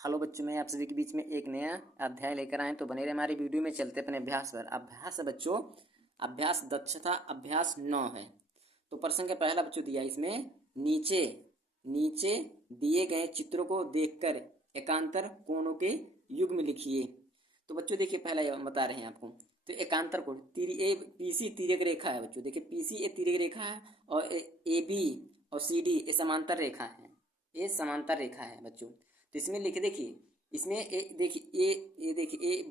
Hello बच्चों, मैं आप सभी के बीच में एक नया अध्याय लेकर आए, तो बने रहे हमारी वीडियो में। चलते अपने अभ्यास पर। अभ्यास है बच्चों, अभ्यास दक्षता अभ्यास 9 है। तो प्रश्न का पहला बच्चों दिया इसमें, नीचे नीचे दिए गए चित्रों को देखकर एकांतर कोणों के युग्म लिखिए। तो बच्चों देखिए, पहला ये बता रहे हैं आपको। तो एकांतर कोण पीसी तिर्यक रेखा है बच्चों। देखिए पीसी ए तिर्यक रेखा है और ए बी और सी डी ये समांतर रेखा है। ये समांतर रेखा है बच्चों। तो इसमें लिखे देखिए, इसमें देखिए ये देखिए ये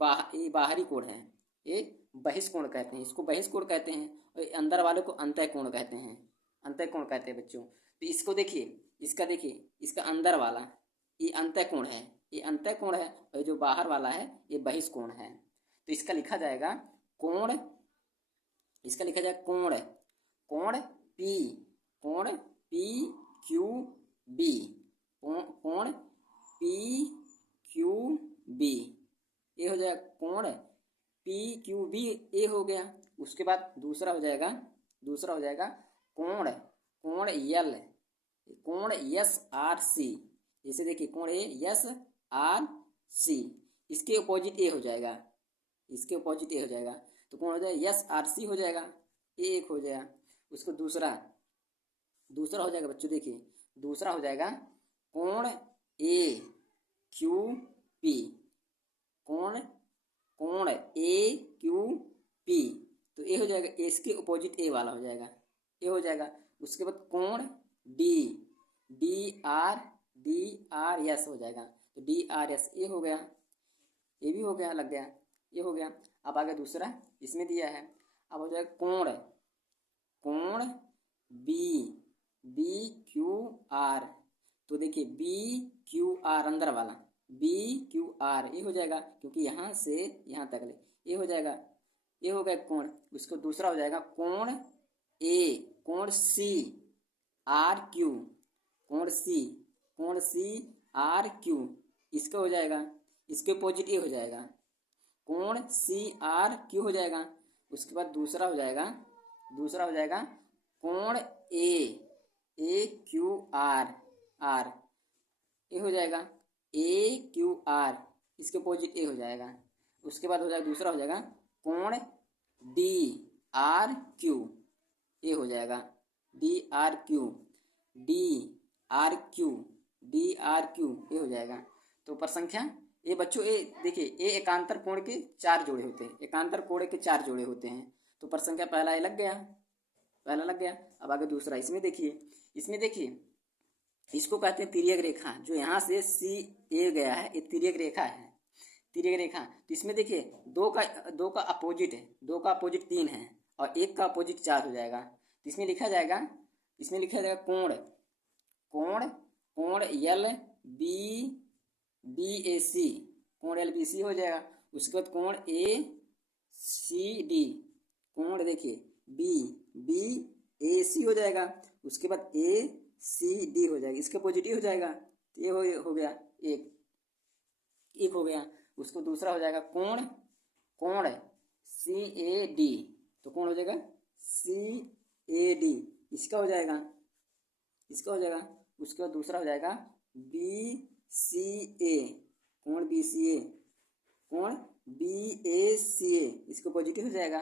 बाहरी कोण है। ये बहिष्कोण कहते हैं, इसको बहिष्कोण कहते हैं। और अंदर वाले को अंतः कोण कहते हैं, अंतः कोण कहते हैं बच्चों। तो इसको देखिए इसका अंदर वाला ये अंतः कोण है, ये अंतः कोण है। और जो बाहर वाला है ये बहिष्कोण है। तो इसका लिखा जाएगा कोण, इसका लिखा जाएगा कोण, कोण पी, कोण पी क्यू बी, कोण पी क्यू बी। ये हो जाएगा कोण पी क्यू बी, ए हो गया। उसके बाद दूसरा हो जाएगा कोण, कोण यल, कोण यस आर सी। जैसे देखिए कोण ए यस आर सी, इसके अपोजिट ए हो जाएगा, इसके अपोजिट ए हो जाएगा। तो कौन हो जाएगा यस आर सी हो जाएगा, ए एक हो जाएगा। उसको दूसरा हो जाएगा बच्चों। देखिए दूसरा हो जाएगा कोण ए क्यू पी, कोण ए क्यू पी। तो ए हो जाएगा, इसके अपोजिट ए वाला हो जाएगा, ए हो जाएगा। उसके बाद कोण डी, डी आर एस हो जाएगा। तो डी आर एस ए हो गया, ये भी हो गया, लग गया, ये हो गया। अब आगे दूसरा इसमें दिया है। अब हो जाएगा कोण, कोण बी क्यू आर। तो देखिए बी क्यू आर अंदर वाला, बी क्यू आर ये हो जाएगा, क्योंकि यहाँ से यहाँ तक ले ये हो जाएगा, ये हो गया कोण। उसको दूसरा हो जाएगा कोण ए, कोण सी आर क्यू, कोण सी आर क्यू। इसका हो जाएगा, इसके अपोजिट ए हो जाएगा, कोण सी आर क्यू हो जाएगा। उसके बाद दूसरा हो जाएगा कोण ए क्यू आर, ए हो जाएगा, ए क्यू आर, इसके अपोजिट ए हो जाएगा। उसके बाद हो जाएगा दूसरा हो जाएगा कोण डी आर क्यू, ए हो जाएगा, डी आर क्यू ए हो जाएगा। तो पर संख्या ये बच्चों, ये देखिए ये एकांतर कोण के 4 जोड़े होते हैं, एकांतर कोण के 4 जोड़े होते हैं। तो पर संख्या पहला ये लग गया, पहला लग गया। अब आगे दूसरा इसमें देखिए इसको कहते हैं तिर्यक रेखा। जो यहाँ से सी ए गया है ये तिर्यक रेखा है, तिर्यक रेखा। तो इसमें देखिए दो का अपोजिट है, 2 का अपोजिट 3 है और 1 का अपोजिट 4 हो जाएगा। तो इसमें लिखा जाएगा कोण यल बी ए सी, कोण एल बी सी हो जाएगा। उसके बाद कोण ए सी डी, कोण देखिए बी ए सी हो जाएगा। उसके बाद ए सी डी हो जाएगा, इसके पॉजिटिव हो जाएगा। तो ये हो गया एक हो गया। उसको दूसरा हो जाएगा कोण सी ए डी। तो कौन हो जाएगा सी ए डी, इसका हो जाएगा। उसके बाद दूसरा हो जाएगा बी सी ए, कोण बी ए सी ए, इसको पॉजिटिव हो जाएगा।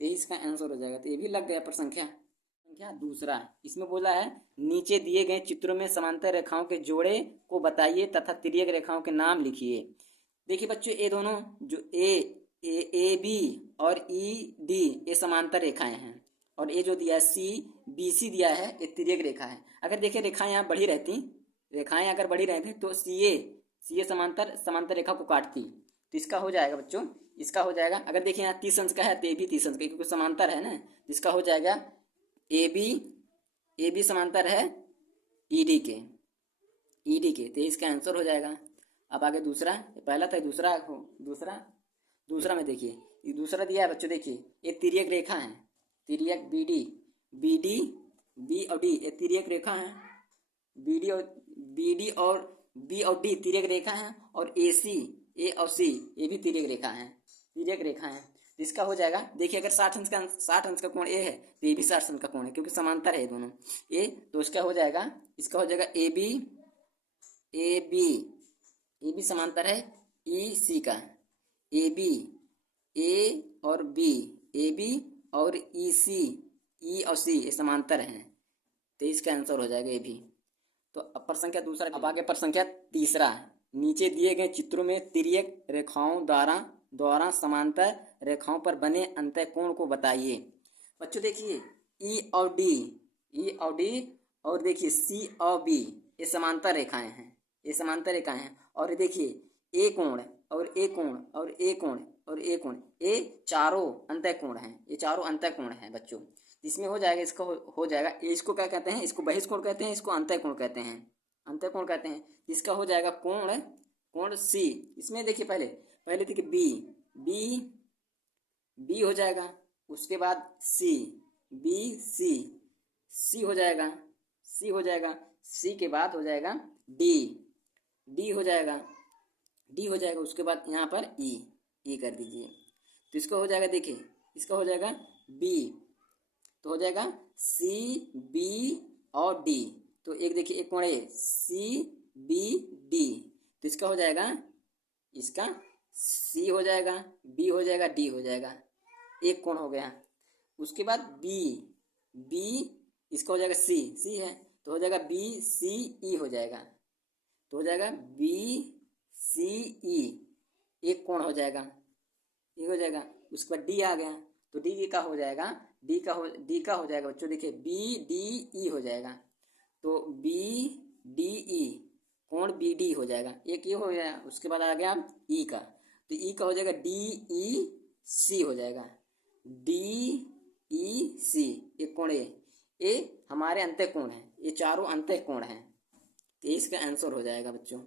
23 का आंसर हो जाएगा। तो ये भी लग गया पर संख्या दूसरा। इसमें बोला है नीचे दिए गए चित्रों में समांतर रेखाओं के जोड़े को बताइए तथा तिर्यक रेखाओं के नाम लिखिए। देखिए बच्चों ये दोनों जो ए बी और ई डी ये समांतर रेखाएं हैं, और ये जो दिया है सी बी सी दिया है ये तिर्यक रेखा है। अगर देखिए रेखाएं यहाँ बढ़ी रहती तो सी ए समांतर रेखा को काटती। तो इसका हो जाएगा बच्चों, इसका हो जाएगा। अगर देखिए यहाँ 30 अंश का है तो ये भी 30 अंश का, क्योंकि समांतर है ना। इसका हो जाएगा ए बी समांतर है ई डी के, तो इसका आंसर हो जाएगा। अब आगे दूसरा, पहला था दूसरा में देखिए ये दूसरा दिया है बच्चों। देखिए ये तिर्यक रेखा है, तिर्यक बी और डी ये तिर्यक रेखा है। बी और डी तिर्यक रेखा है, और ए और सी ये भी तिर्यक रेखा है। इसका हो जाएगा, देखिए अगर 60 अंश का कोण ए है तो ये भी 60 अंश का कोण है, क्योंकि समांतर है दोनों ये। तो इसका हो जाएगा ए बी ए बी समांतर है ई सी का। ए बी, ए और बी, ए बी और ई सी, ई और सी ये समांतर हैं, तो इसका आंसर हो जाएगा ए भी। तो अब प्रश्न संख्या दूसरा, अब आगे प्रश्न संख्या तीसरा। नीचे दिए गए चित्रों में तिर्यक रेखाओं द्वारा समांतर रेखाओं पर बने अंतःकोण को बताइए। बच्चों देखिए ई और डी, ई और डी और देखिए सी और बी ये समांतर रेखाएं हैं, ये समांतर रेखाएं हैं। और देखिए ए कोण और ए कोण और ए कोण और ए कोण, ये चारों अंतःकोण हैं, ये चारों अंतःकोण हैं बच्चों। इसमें हो जाएगा, इसका हो जाएगा, इसको क्या कहते हैं, इसको बहिष्कोण कहते हैं, इसको अंतःकोण कहते हैं, अंतःकोण कहते हैं। इसका हो जाएगा कोण सी। इसमें देखिए पहले देखिए बी हो जाएगा, उसके बाद सी, बी सी हो जाएगा, सी के बाद हो जाएगा डी हो जाएगा, उसके बाद यहाँ पर ई कर दीजिए। तो इसका हो जाएगा, देखिए इसका हो जाएगा बी, तो हो जाएगा सी बी और डी। तो एक देखिए एक कोण है सी बी डी, तो इसका हो जाएगा, इसका सी हो जाएगा, बी हो जाएगा, डी हो जाएगा, एक कोण हो गया। उसके बाद बी इसका हो जाएगा सी है, तो हो जाएगा बी सी ई हो जाएगा, तो हो जाएगा बी सी ई, एक कोण हो जाएगा, ये हो जाएगा। उसके बाद डी आ गया, तो डी का हो जाएगा, डी का हो जाएगा बच्चों, देखिए बी डी ई हो जाएगा, तो बी डी ई कोण बी डी हो जाएगा, एक ये हो गया। उसके बाद आ गया ई का, तो ई का हो जाएगा डी ई सी हो जाएगा, डी ई सी, एक कोण ये हमारे अंतःकोण है, ये चारों अंतःकोण हैं, तो इसका आंसर हो जाएगा बच्चों,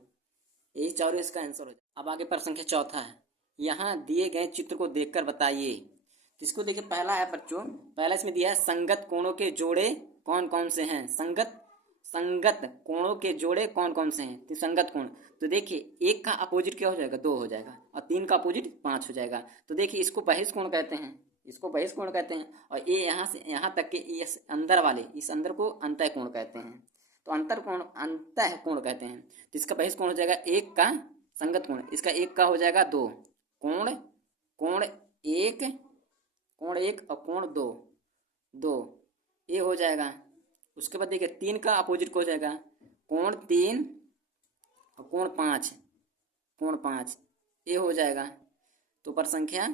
ये चारों इसका आंसर हो जाएगा। अब आगे प्रश्न संख्या चौथा है, यहाँ दिए गए चित्र को देखकर बताइए। तो इसको देखिए, पहला है बच्चों, पहला इसमें दिया है संगत कोणों के जोड़े कौन कौन से हैं, संगत कोणों के जोड़े कौन कौन से हैं। तो संगत कोण, तो देखिए एक का अपोजिट क्या हो जाएगा, 2 हो जाएगा, और 3 का अपोजिट 5 हो जाएगा। तो देखिए इसको बहिष्कोण कहते हैं, इसको बहिष्कोण कहते हैं, और ये यहाँ से यहाँ तक के इस अंदर वाले, इस अंदर को अंतःकोण कहते हैं। तो अंतःकोण कहते हैं। तो इसका बहिष्कोण हो जाएगा एक का, संगत कोण इसका एक का हो जाएगा 2, कोण एक और कोण 2 ये हो जाएगा। उसके बाद देखिए 3 का अपोजिट हो जाएगा, कोण 3 और कोण 5 ये हो जाएगा। तो पर संख्या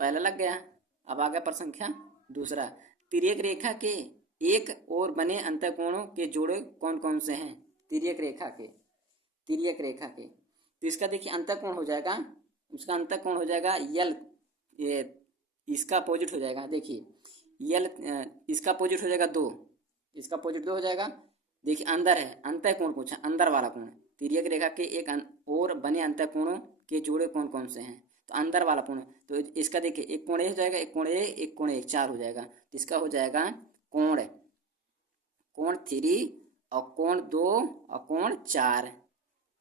पहला लग गया। अब आ गया पर संख्या दूसरा, तिर्यक रेखा के एक और बने अंतःकोणों के जोड़े कौन कौन से हैं। तिर्यक रेखा के तो इसका देखिए अंतःकोण हो जाएगा, उसका अंतःकोण हो जाएगा यल, ये इसका अपोजिट हो जाएगा, देखिए यल, इसका अपोजिट हो जाएगा 2, इसका अपोजिट 2 हो जाएगा। देखिए अंदर है, अंतःकोण पूछा, अंदर वाला कोण, तिर्यक रेखा के एक और बने अंतःकोणों के जोड़े कौन कौन से हैं, तो अंदर वाला कोण। तो इसका देखिए एक कोण ए हो जाएगा, एक कोण ए 4 हो जाएगा। तो इसका हो जाएगा कोण 3 और कोण 2 और कोण 4,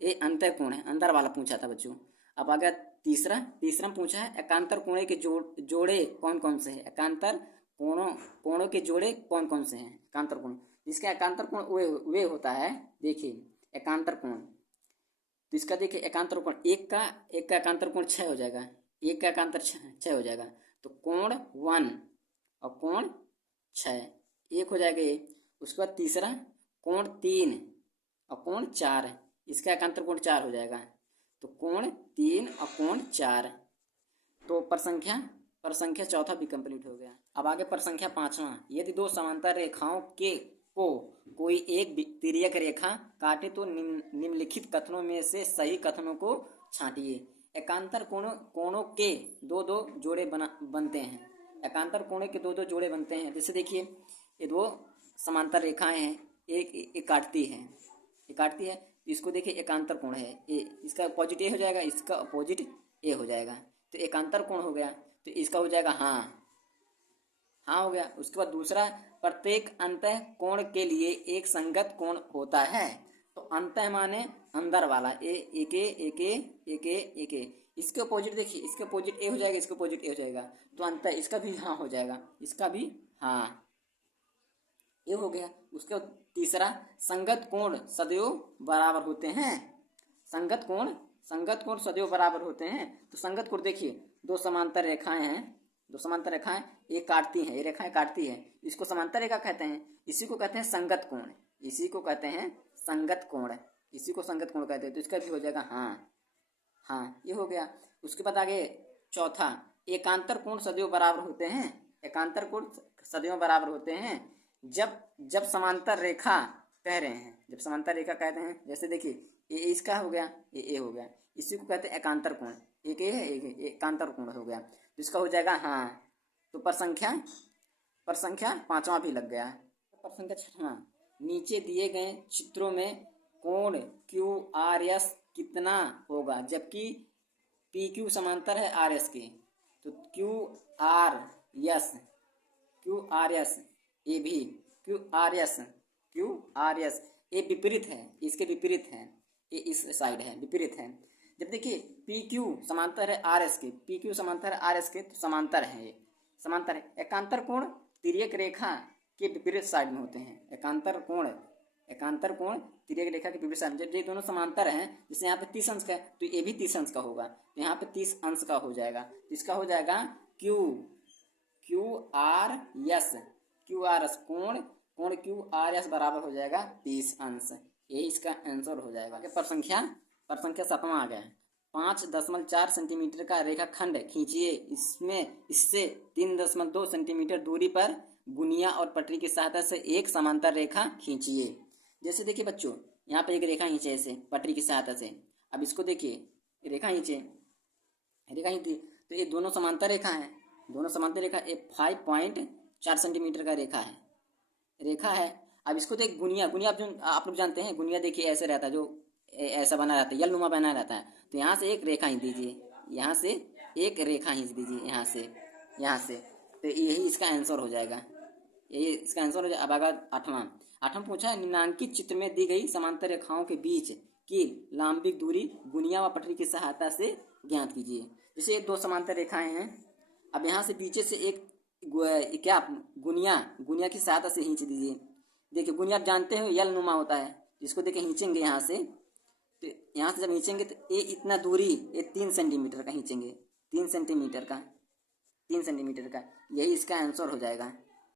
ये अंतःकोण है, अंदर वाला पूछा था बच्चों। अब आ गया तीसरा में पूछा है एकांतर कोणों के जोड़े कौन कौन से हैं, एकांतर कोणों के जोड़े कौन कौन से हैं, एकांतर कोण। इसका एकांतर कोण वे होता है, देखिए एकांतर कोण, तो इसका देखिए एकांतर कोण एक का एकांतर कोण 6 हो जाएगा, एक का एकांतर 6 हो जाएगा। तो कोण 1 और कोण 6 एक हो जाएगा ये। उसके बाद तीसरा कोण 3 और कोण 4, इसका एकांतर कोण 4 हो जाएगा। तो कोण 3 और कोण 4, तो पर संख्या चौथा भी कंप्लीट हो गया। अब आगे पर संख्या 5वां, यदि 2 समांतर रेखाओं को कोई एक तिर्यक रेखा काटे तो निम्नलिखित कथनों में से सही कथनों को छांटिए। एकांतर कोणों के 2 जोड़े बनते हैं, एकांतर कोणों के 2 जोड़े बनते हैं। जैसे देखिए ये 2 समांतर रेखाएं हैं, एक काटती है, इसको देखिए एकांतर कोण है ए, इसका अपोजिट ए हो जाएगा, इसका अपोजिट ए हो जाएगा, तो एकांतर कोण हो गया। तो इसका हो जाएगा हाँ हो गया। उसके बाद दूसरा, प्रत्येक अंतः कोण के लिए एक संगत कोण होता है। तो अंतः माने अंदर वाला, एक इसके अपोजिट देखिए, इसके अपोजिट ए हो जाएगा, इसके अपोजिट ए हो जाएगा, तो अंतः इसका भी हाँ हो जाएगा, इसका भी हाँ ये हो गया। उसके बाद तीसरा, संगत कोण सदैव बराबर होते हैं। संगत कोण सदैव बराबर होते हैं। तो संगत कोण देखिए, दो समांतर रेखाएं हैं, दो समांतर रेखाएं एक काटती हैं, ये रेखाएं काटती है, इसको समांतर रेखा कहते हैं। इसी को कहते हैं संगत कोण, इसी को कहते हैं संगत कोण, इसी को संगत कोण कहते हैं। तो इसका भी हो जाएगा हाँ, हाँ ये हो गया। उसके बाद आगे चौथा, एकांतर कोण सदैव बराबर होते हैं। एकांतर कोण सदैव बराबर होते हैं जब समांतर रेखा कह रहे हैं, जब समांतर रेखा कहते हैं। जैसे देखिए ये इसका हो गया, ये हो गया, इसी को कहते हैं एकांतर कोण। एक ये है, एक एकांतर कोण हो गया। तो इसका हो जाएगा हाँ। तो पर संख्या पांचवा भी लग गया। पर संख्या छठवां, नीचे दिए गए चित्रों में कोण QRS कितना होगा जबकि PQ समांतर है RS के। तो QRS ये भी QRS ये विपरीत है, इसके विपरीत है, ये इस साइड है, विपरीत है। जब देखिए PQ समांतर है RS के, PQ समांतर है RS के, तो समांतर है, ये समांतर है। एकांतर कोण तिर्यक रेखा के विपरीत साइड में होते हैं। एकांतर कोण तिर्यक रेखा के विपरीत साइड, जब ये दोनों समांतर हैं, जैसे यहाँ पे 30 अंश का है तो ये भी 30 अंश का होगा, तो यहाँ पे 30 अंश का हो जाएगा। तो इसका हो जाएगा QRS कोण QRS बराबर हो जाएगा 30 अंश। यही इसका आंसर हो जाएगा। पर संख्या 7वां आ गया है। 5.4 सेंटीमीटर का रेखाखंड खींचिए, इससे 3.2 सेंटीमीटर दूरी पर गुनिया और पटरी की सहायता से एक समांतर रेखा खींचिए। जैसे देखिए बच्चों, यहाँ पे एक रेखा खींचे ऐसे पटरी की सहायता से। अब इसको देखिए, रेखा खींची, तो ये दोनों समांतर रेखा है, ये 5.4 सेंटीमीटर का रेखा है। अब इसको देख गुनिया आप लोग जानते हैं, गुनिया देखिए ऐसे रहता है, जो ऐसा बना रहता है, यलनुमा बना रहता है। तो यहाँ से एक रेखा खींच दीजिए, यहाँ से एक रेखा खींच दीजिए, यहाँ से। तो यही इसका आंसर हो जाएगा, अब आगा 8वां पूछा है, निम्नांकित चित्र में दी गई समांतर रेखाओं के बीच की लंबिक दूरी गुनिया व पटरी की सहायता से ज्ञात कीजिए। जैसे ये दो समांतर रेखाएं हैं, अब यहाँ से पीछे से एक गुनिया की सहायता से खींच दीजिए। देखिए गुनिया आप जानते हो यलनुमा होता है, जिसको देखिए खींचेंगे यहाँ से, तो यहाँ से जब खींचेंगे तो ये इतना दूरी, ये 3 सेंटीमीटर का खींचेंगे, 3 सेंटीमीटर का, यही इसका आंसर हो जाएगा।